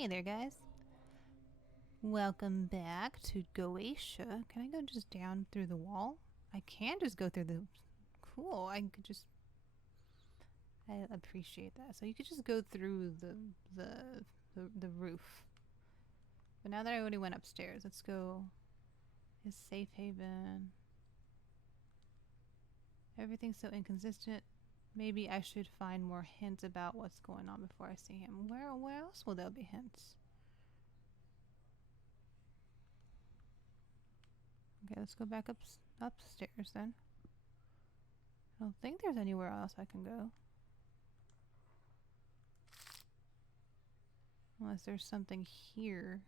Hey there, guys. Welcome back to Goetia. Can I go just down through the wall? I can just go through the... Cool, I could just... I appreciate that. So you could just go through the roof. But now that I already went upstairs, let's go... His safe haven. Everything's so inconsistent. Maybe I should find more hints about what's going on before I see him. Where else will there be hints? Okay, let's go back upstairs then. I don't think there's anywhere else I can go. Unless there's something here.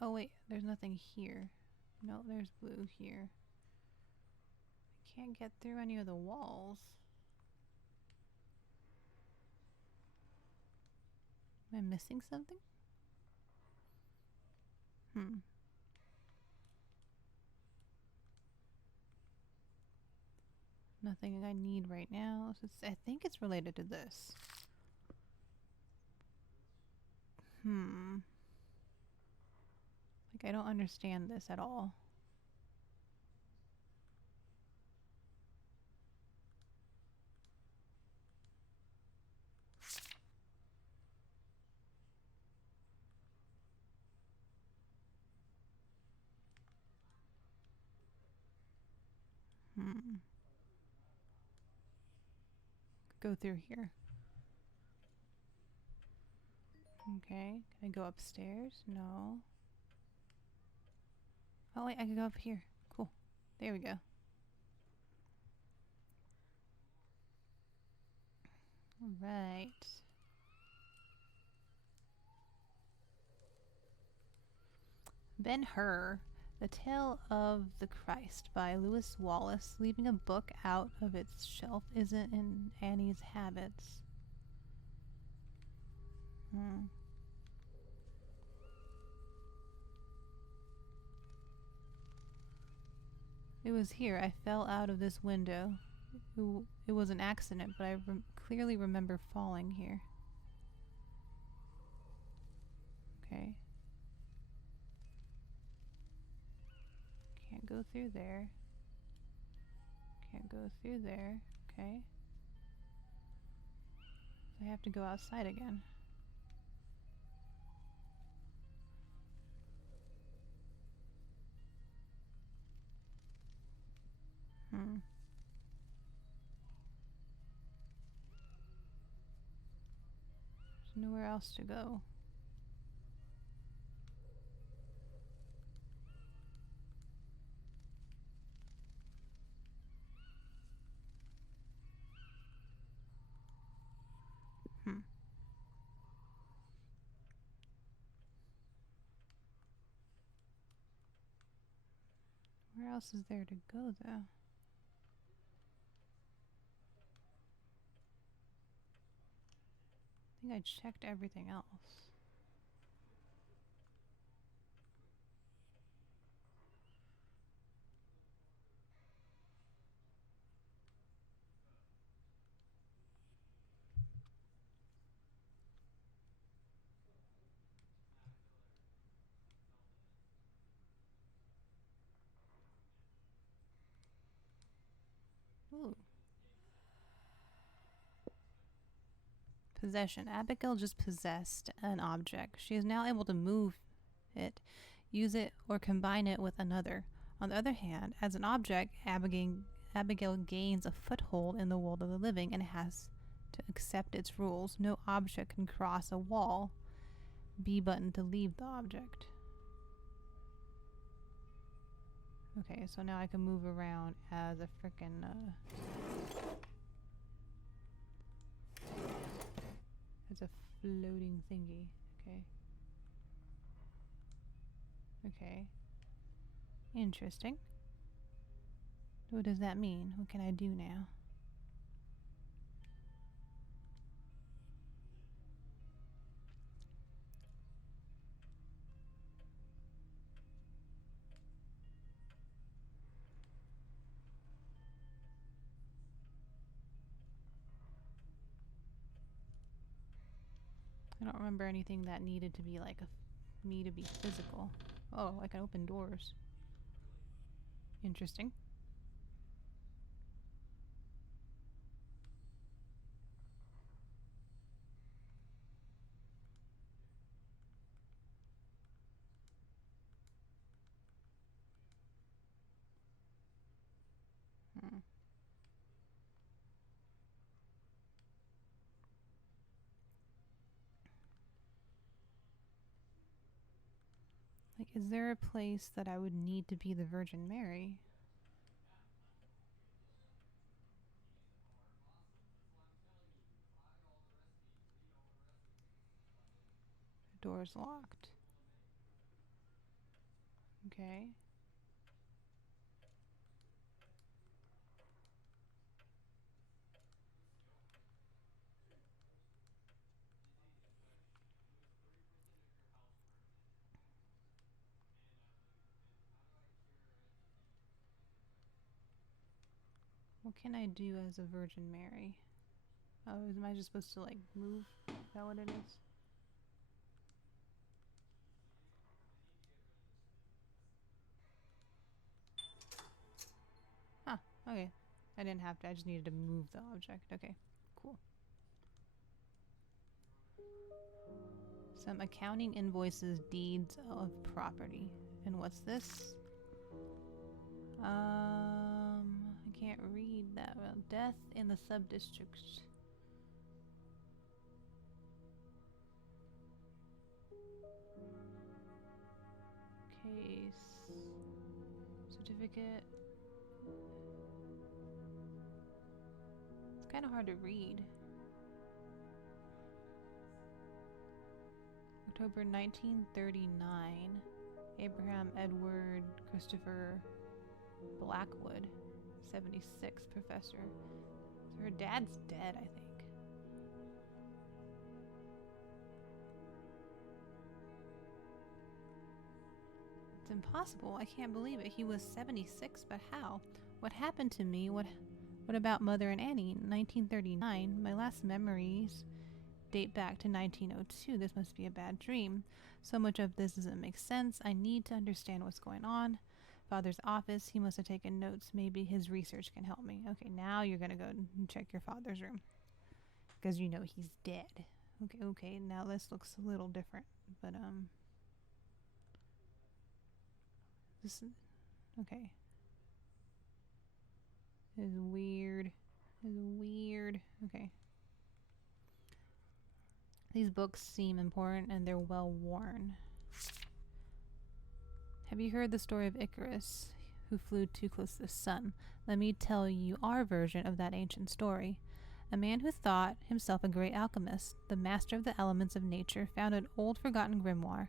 Oh wait, there's nothing here. No, there's blue here. I can't get through any of the walls. Am I missing something? Nothing I need right now. So I think it's related to this. Like, I don't understand this at all. Go through here. Okay, can I go upstairs? No. Oh wait, I can go up here. Cool. There we go. Alright. Ben-Hur, The Tale of the Christ by Lewis Wallace. Leaving a book out of its shelf isn't in Annie's habits. It was here. I fell out of this window. It was an accident, but I clearly remember falling here. Okay. Can't go through there. Can't go through there. Okay. So I have to go outside again. There's nowhere else to go. Where else is there to go, though? I think I checked everything else. Ooh. Possession. Abigail just possessed an object. She is now able to move it, use it, or combine it with another. On the other hand, as an object, Abigail gains a foothold in the world of the living and has to accept its rules. No object can cross a wall. B button to leave the object. Okay, so now I can move around as a frickin' as a floating thingy. Okay. Okay. Interesting. What does that mean? What can I do now? I don't remember anything that needed to be like me to be physical. Oh, I can open doors. Interesting. Hmm. Like, is there a place that I would need to be the Virgin Mary? The door's locked. Okay. What can I do as a Virgin Mary? Oh, am I just supposed to like move? Is that what it is? Huh. Okay. I didn't have to. I just needed to move the object. Okay. Cool. Some accounting invoices, deeds of property. And what's this? I can't read that well. Death in the sub-district. Case. Certificate. It's kind of hard to read. October 1939. Abraham Edward Christopher Blackwood, 76, professor. So her dad's dead, I think. It's impossible. I can't believe it. He was 76, but how? What happened to me? What about Mother and Annie? 1939. My last memories date back to 1902. This must be a bad dream. So much of this doesn't make sense. I need to understand what's going on. Father's office. He must have taken notes. Maybe his research can help me. Okay, now you're going to go and check your father's room. Because you know he's dead. Okay, now this looks a little different. But, this, okay. This is weird. Okay. These books seem important and they're well worn. Have you heard the story of Icarus, who flew too close to the sun? Let me tell you our version of that ancient story. A man who thought himself a great alchemist, the master of the elements of nature, found an old forgotten grimoire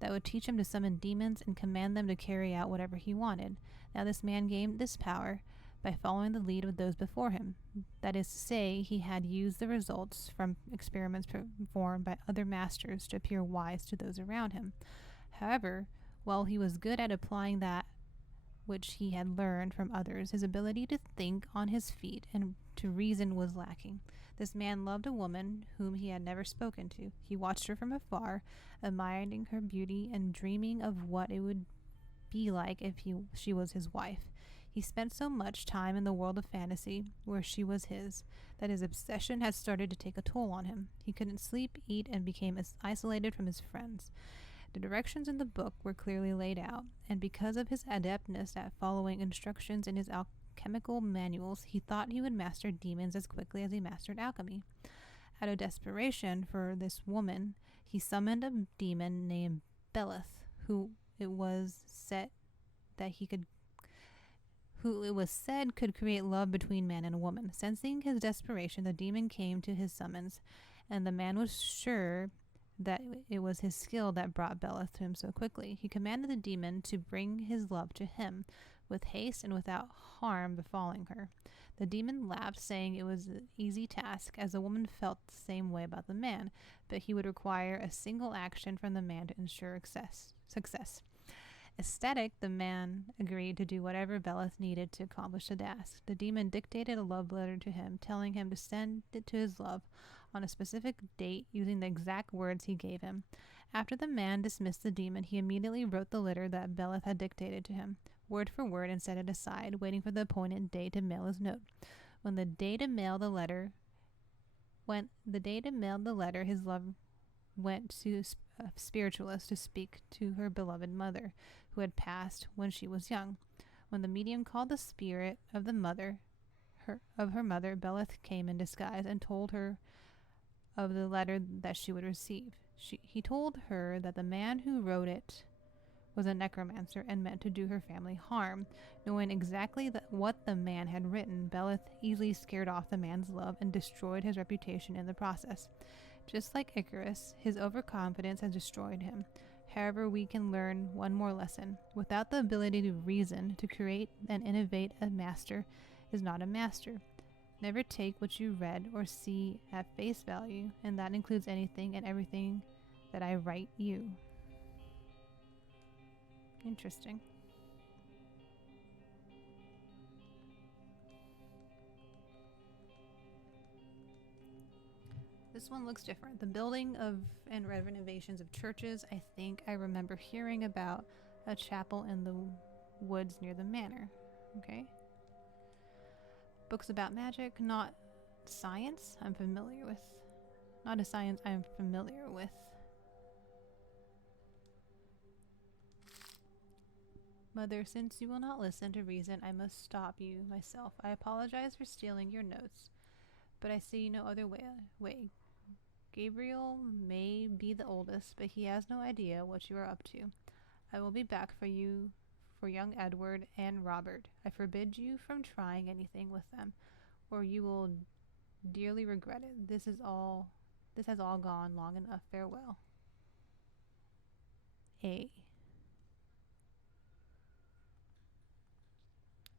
that would teach him to summon demons and command them to carry out whatever he wanted. Now this man gained this power by following the lead of those before him. That is to say, he had used the results from experiments performed by other masters to appear wise to those around him. However, while he was good at applying that which he had learned from others, his ability to think on his feet and to reason was lacking. This man loved a woman whom he had never spoken to. He watched her from afar, admiring her beauty and dreaming of what it would be like if she was his wife. He spent so much time in the world of fantasy, where she was his, that his obsession had started to take a toll on him. He couldn't sleep, eat, and became isolated from his friends. The directions in the book were clearly laid out, and because of his adeptness at following instructions in his alchemical manuals, he thought he would master demons as quickly as he mastered alchemy. Out of desperation for this woman, he summoned a demon named Belith, who it was said could create love between man and woman. Sensing his desperation, the demon came to his summons, and the man was sure that it was his skill that brought Belith to him so quickly. He commanded the demon to bring his love to him, with haste and without harm befalling her. The demon laughed, saying it was an easy task, as the woman felt the same way about the man, but he would require a single action from the man to ensure success. Ecstatic, the man agreed to do whatever Belith needed to accomplish the task. The demon dictated a love letter to him, telling him to send it to his love. on a specific date using the exact words he gave him. After the man dismissed the demon, he immediately wrote the letter that Belith had dictated to him, word for word, and set it aside, waiting for the appointed day to mail his note. When the day to mail the letter, his love went to a spiritualist to speak to her beloved mother, who had passed when she was young. When the medium called the spirit of her mother, Belith came in disguise and told her of the letter that she would receive. He told her that the man who wrote it was a necromancer and meant to do her family harm. Knowing exactly what the man had written, Belith easily scared off the man's love and destroyed his reputation in the process. Just like Icarus, his overconfidence has destroyed him. However, we can learn one more lesson. Without the ability to reason, to create and innovate, a master is not a master. Never take what you read or see at face value, and that includes anything and everything that I write you. Interesting. This one looks different. The building of and renovations of churches. I think I remember hearing about a chapel in the woods near the manor. Okay. Books about magic, not science, I'm familiar with. Not a science I'm familiar with. Mother, since you will not listen to reason, I must stop you myself. I apologize for stealing your notes, but I see no other way. Gabriel may be the oldest, but he has no idea what you are up to. I will be back for you, for young Edward and Robert. I forbid you from trying anything with them, or you will dearly regret it. This has all gone long enough. Farewell. A.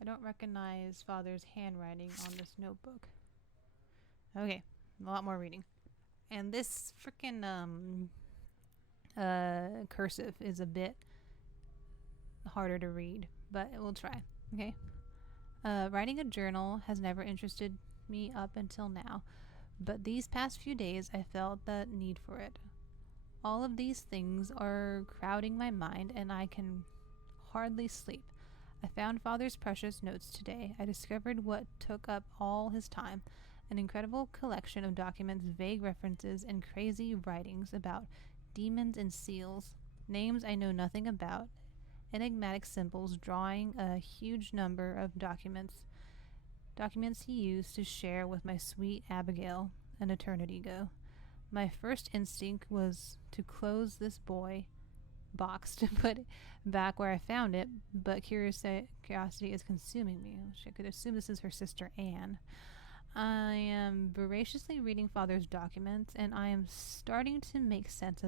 I don't recognize Father's handwriting on this notebook. Okay, a lot more reading. And this freaking cursive is a bit harder to read, but we'll try. Okay. Writing a journal has never interested me up until now, but these past few days I felt the need for it. All of these things are crowding my mind, and I can hardly sleep. I found Father's precious notes today. I discovered what took up all his time. An incredible collection of documents, vague references, and crazy writings about demons and seals, names I know nothing about, enigmatic symbols drawing a huge number of documents he used to share with my sweet Abigail an eternity ago. My first instinct was to close this box to put it back where I found it, but curiosity is consuming me. I could assume this is her sister Anne. I am voraciously reading Father's documents, and I am starting to make sense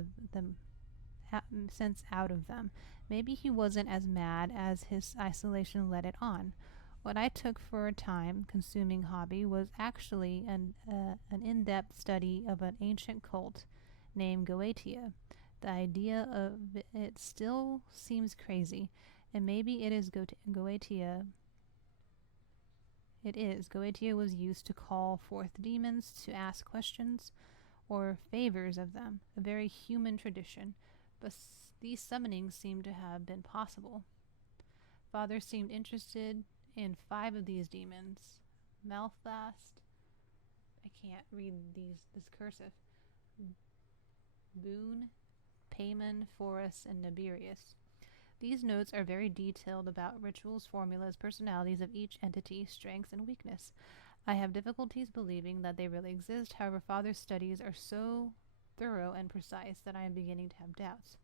out of them. Maybe he wasn't as mad as his isolation let it on. What I took for a time-consuming hobby was actually an in-depth study of an ancient cult named Goetia. The idea of it still seems crazy, and maybe it is Goetia. It is. Goetia was used to call forth demons to ask questions or favors of them, a very human tradition, but these summonings seem to have been possible. Father seemed interested in 5 of these demons. Malfast, I can't read this cursive. Boone, Payman, Forrest, and Nibirius. These notes are very detailed about rituals, formulas, personalities of each entity, strengths, and weakness. I have difficulties believing that they really exist. However, Father's studies are so thorough and precise that I am beginning to have doubts.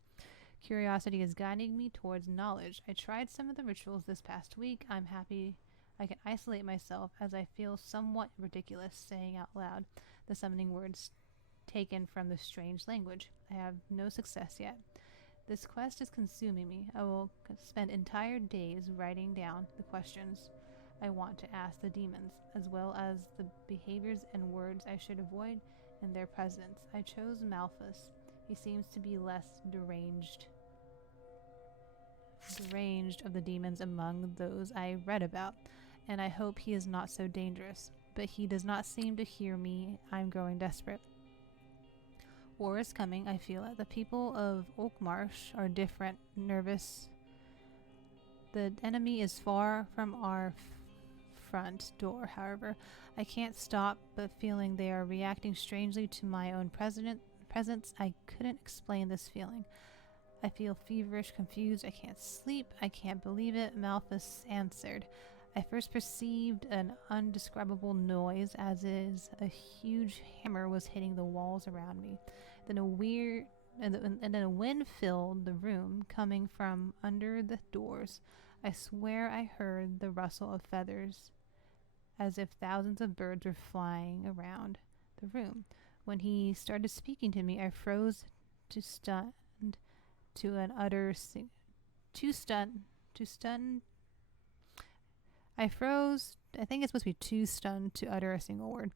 Curiosity is guiding me towards knowledge. I tried some of the rituals this past week. I'm happy I can isolate myself, as I feel somewhat ridiculous saying out loud the summoning words taken from the strange language. I have no success yet. This quest is consuming me. I will spend entire days writing down the questions I want to ask the demons, as well as the behaviors and words I should avoid in their presence. I chose Malthus. He seems to be less deranged of the demons among those I read about, and I hope he is not so dangerous. but he does not seem to hear me. I'm growing desperate. War is coming, I feel it. The people of Oakmarsh are different, nervous. The enemy is far from our front door, however. I can't stop but feeling they are reacting strangely to my own presence. I couldn't explain this feeling. I feel feverish, confused. I can't sleep. I can't believe it. Malthus answered. I first perceived an indescribable noise, as is a huge hammer was hitting the walls around me. Then a wind filled the room, coming from under the doors. I swear I heard the rustle of feathers, as if thousands of birds were flying around the room. When he started speaking to me, I froze to stunned to an utter too stunned to stun. I froze. I think it's supposed to be too stunned to utter a single word.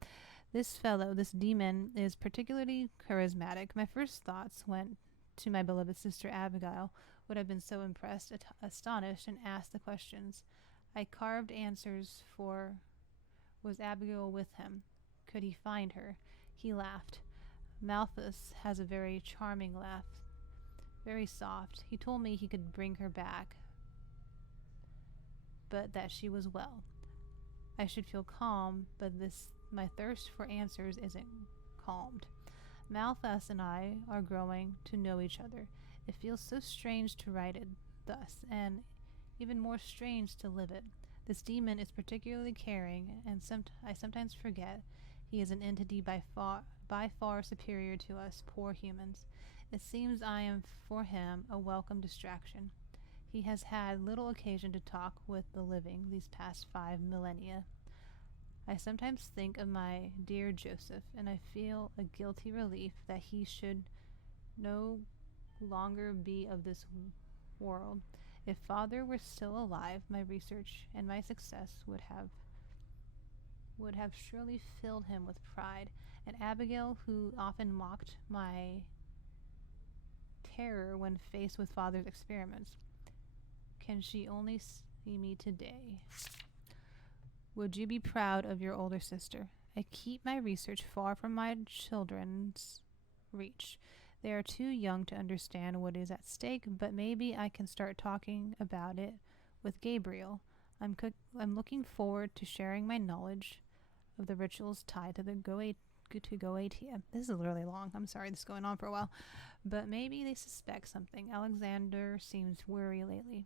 This fellow, this demon, is particularly charismatic. My first thoughts went to my beloved sister Abigail, would have been so impressed, astonished, and asked the questions. I carved answers for, was Abigail with him? Could he find her? He laughed. Malthus has a very charming laugh, very soft. He told me he could bring her back, but that she was well. I should feel calm, but my thirst for answers isn't calmed. Malthus and I are growing to know each other. It feels so strange to write it thus, and even more strange to live it. This demon is particularly caring, and I sometimes forget he is an entity by far superior to us poor humans. It seems I am for him a welcome distraction. He has had little occasion to talk with the living these past 5 millennia. I sometimes think of my dear Joseph, and I feel a guilty relief that he should no longer be of this world. If Father were still alive, my research and my success would have surely filled him with pride. And Abigail, who often mocked my terror when faced with Father's experiments, can she only see me today? Would you be proud of your older sister? I keep my research far from my children's reach. They are too young to understand what is at stake, but maybe I can start talking about it with Gabriel. I'm looking forward to sharing my knowledge of the rituals tied to Goetia. This is really long. I'm sorry, this is going on for a while. But maybe they suspect something. Alexander seems wary lately.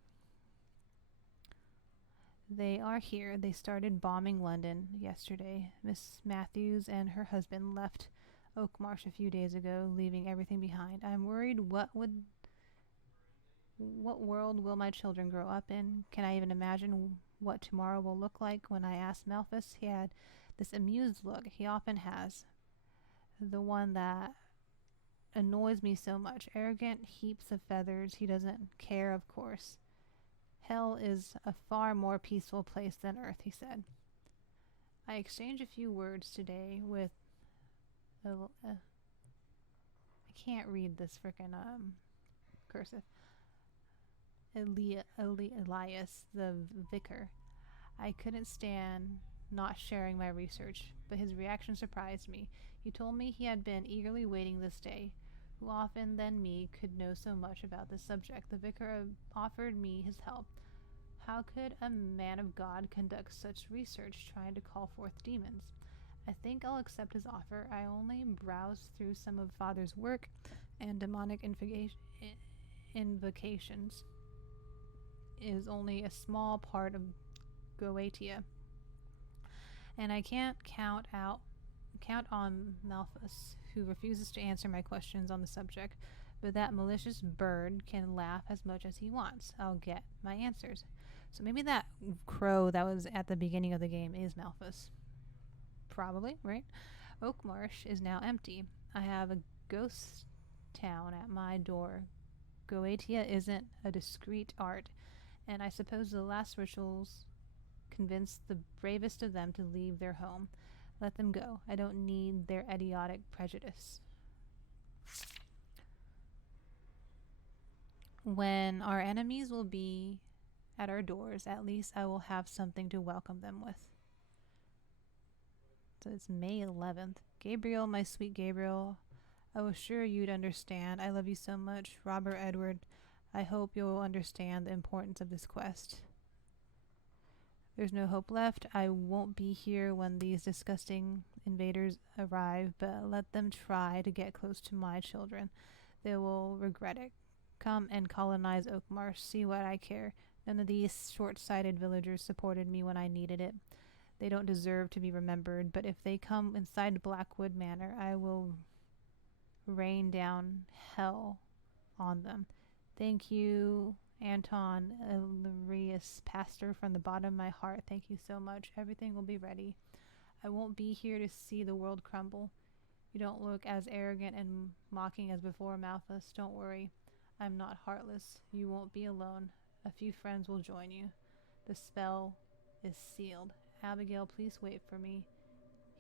They are here. They started bombing London yesterday. Miss Matthews and her husband left Oakmarsh a few days ago, leaving everything behind. I'm worried what world will my children grow up in? Can I even imagine what tomorrow will look like? When I asked Malthus, he had this amused look he often has, the one that annoys me so much. Arrogant heaps of feathers. He doesn't care, of course. Hell is a far more peaceful place than Earth, he said. I exchanged a few words today with I can't read this frickin' cursive. Elias, the vicar. I couldn't stand not sharing my research, but his reaction surprised me. He told me he had been eagerly waiting this day. Who often than me could know so much about this subject? The vicar offered me his help. How could a man of God conduct such research trying to call forth demons? I think I'll accept his offer. I only browsed through some of Father's work and demonic invocations is only a small part of Goetia. And I can't count on Malthus, who refuses to answer my questions on the subject, but that malicious bird can laugh as much as he wants. I'll get my answers. So maybe that crow that was at the beginning of the game is Malthus. Probably, right? Oakmarsh is now empty. I have a ghost town at my door. Goetia isn't a discreet art, and I suppose the last rituals convinced the bravest of them to leave their home. Let them go. I don't need their idiotic prejudice. When our enemies will be at our doors, at least I will have something to welcome them with. So it's May 11th. Gabriel, my sweet Gabriel, I was sure you'd understand. I love you so much. Robert Edward, I hope you'll understand the importance of this quest. There's no hope left. I won't be here when these disgusting invaders arrive, but let them try to get close to my children. They will regret it. Come and colonize Oakmarsh. See what I care. None of these short-sighted villagers supported me when I needed it. They don't deserve to be remembered, but if they come inside Blackwood Manor, I will rain down hell on them. Thank you, Anton Illyrius, pastor, from the bottom of my heart. Thank you so much. Everything will be ready. I won't be here to see the world crumble. You don't look as arrogant and mocking as before, Malthus. Don't worry. I'm not heartless. You won't be alone. A few friends will join you. The spell is sealed. Abigail, please wait for me.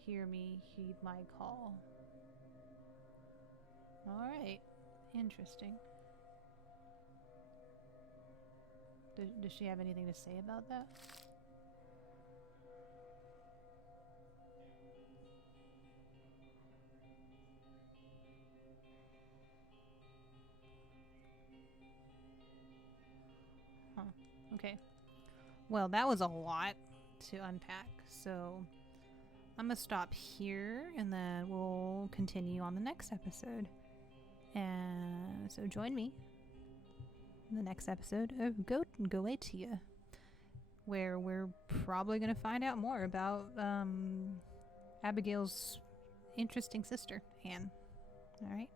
Hear me. Heed my call. Alright. Interesting. Does she have anything to say about that? Huh. Okay. Well, that was a lot to unpack, so I'm gonna stop here and then we'll continue on the next episode. And so join me in the next episode of Goetia, where we're probably gonna find out more about Abigail's interesting sister, Anne. Alright.